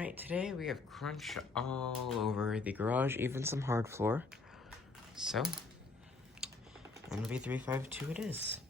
Alright, today we have crunch all over the garage, even some hard floor. So, NV352 it is.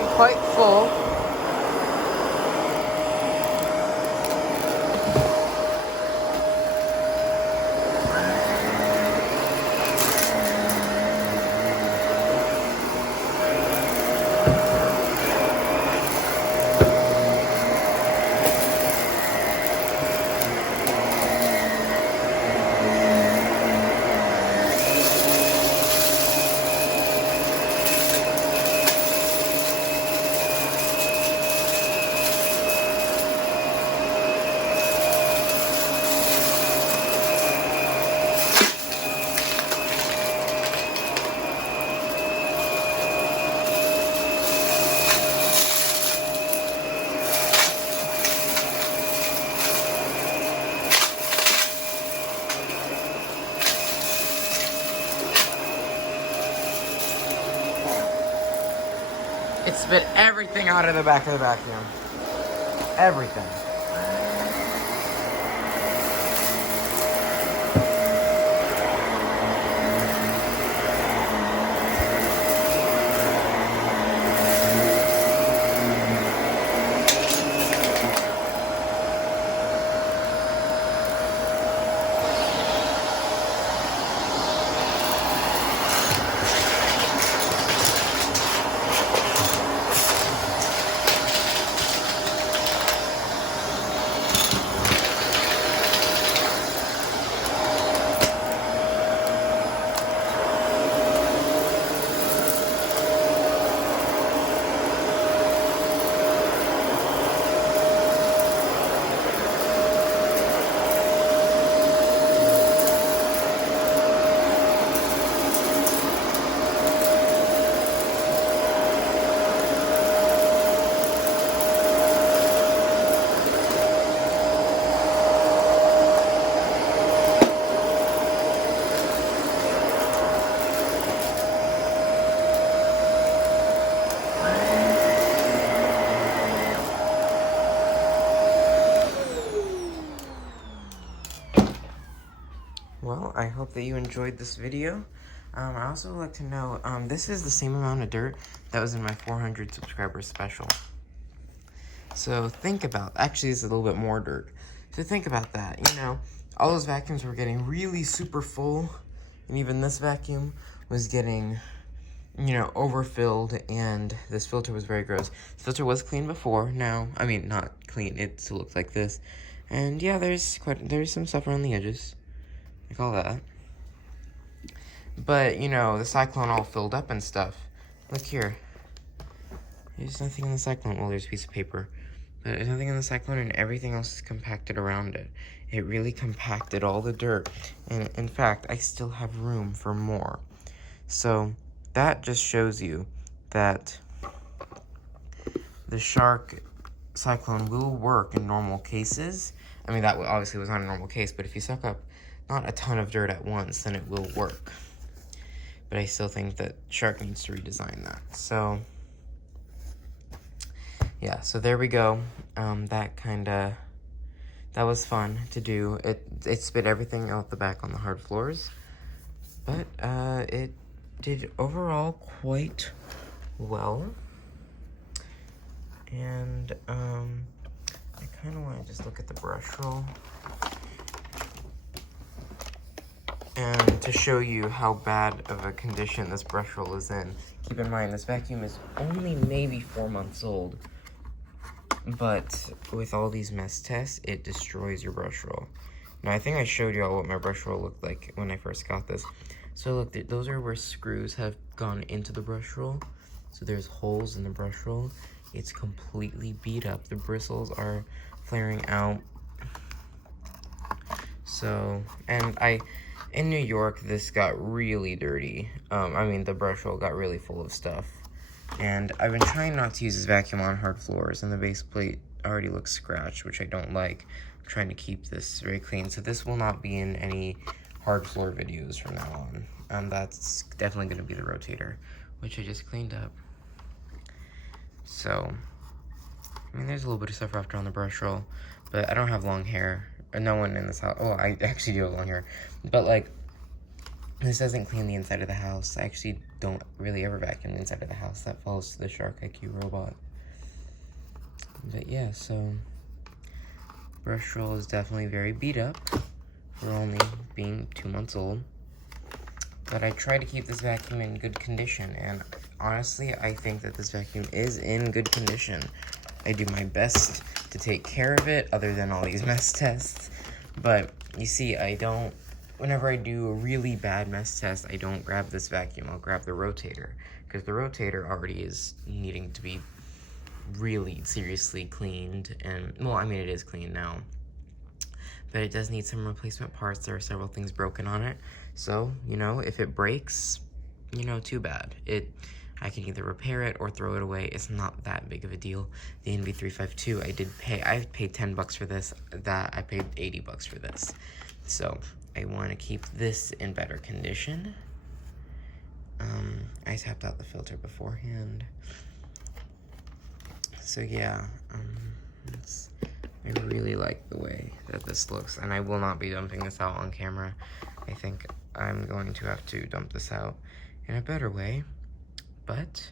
getting quite full. It spit everything out of the back of the vacuum. Everything. Well, I hope that you enjoyed this video. I also would like to know, this is the same amount of dirt that was in my 400 subscriber special. So think about, actually it's a little bit more dirt. So think about that, you know, all those vacuums were getting really super full, and even this vacuum was getting, you know, overfilled, and this filter was very gross. This filter was clean before, now, I mean, not clean, it still looks like this. And yeah, there's some stuff around the edges, like all that. But, you know, the Cyclone all filled up and stuff. Look here. There's nothing in the Cyclone. Well, there's a piece of paper. But there's nothing in the Cyclone, and everything else is compacted around it. It really compacted all the dirt. And in fact, I still have room for more. So that just shows you that the Shark Cyclone will work in normal cases. I mean, that obviously was not a normal case, but if you suck up not a ton of dirt at once, then it will work. But I still think that Shark needs to redesign that. So yeah, so there we go. That was fun to do. It spit everything out the back on the hard floors, but it did overall quite well. And I kind of want to just look at the brush roll and to show you how bad of a condition this brush roll is in. Keep in mind, this vacuum is only maybe 4 months old, but with all these mess tests, it destroys your brush roll. Now, I think I showed you all what my brush roll looked like when I first got this. So look, those are where screws have gone into the brush roll. So there's holes in the brush roll. It's completely beat up. The bristles are flaring out. So, and in New York, this got really dirty. I mean, the brush roll got really full of stuff. And I've been trying not to use this vacuum on hard floors, and the base plate already looks scratched, which I don't like. I'm trying to keep this very clean, so this will not be in any hard floor videos from now on. That's definitely going to be the rotator, which I just cleaned up. So, I mean, there's a little bit of stuff after on the brush roll, but I don't have long hair. No one in this house. Oh, I actually do have long hair. But, like, This doesn't clean the inside of the house. I actually don't really ever vacuum the inside of the house. That falls to the Shark IQ robot. But yeah, so brush roll is definitely very beat up for only being 2 months old. But I try to keep this vacuum in good condition, and honestly, I think that this vacuum is in good condition. I do my best to take care of it, other than all these mess tests. But you see, whenever I do a really bad mess test, I don't grab this vacuum. I'll grab the rotator, because the rotator already is needing to be really seriously cleaned. And, well, I mean, it is clean now, but it does need some replacement parts. There are several things broken on it. So, you know, if it breaks, you know, too bad. I can either repair it or throw it away. It's not that big of a deal. The NV352, I paid $10 for this. I paid $80 for this. So I want to keep this in better condition. I tapped out the filter beforehand. So yeah, I really like the way that this looks, and I will not be dumping this out on camera. I think I'm going to have to dump this out in a better way, but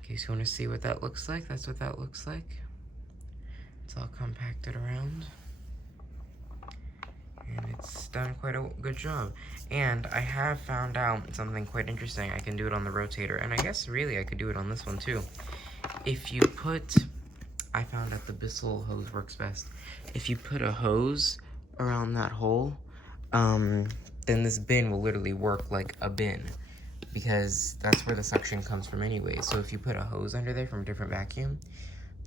in case you want to see what that looks like, that's what that looks like. It's all compacted around, and it's done quite a good job. And I have found out something quite interesting. I can do it on the rotator, and I guess really I could do it on this one too. If you put, I found out the Bissell hose works best. If you put a hose around that hole, then this bin will literally work like a bin, because that's where the suction comes from anyway. So if you put a hose under there from a different vacuum,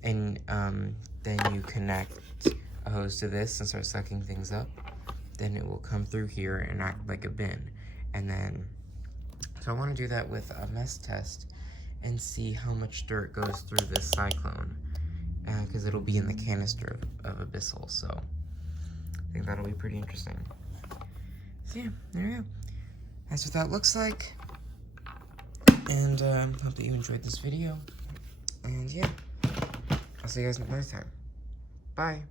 and then you connect a hose to this and start sucking things up, then it will come through here and act like a bin. And then, so I want to do that with a mess test and see how much dirt goes through this cyclone, because it'll be in the canister of a Bissell, so I think that'll be pretty interesting. So yeah, there you go. That's what that looks like, and hope that you enjoyed this video, and yeah, I'll see you guys next time. Bye.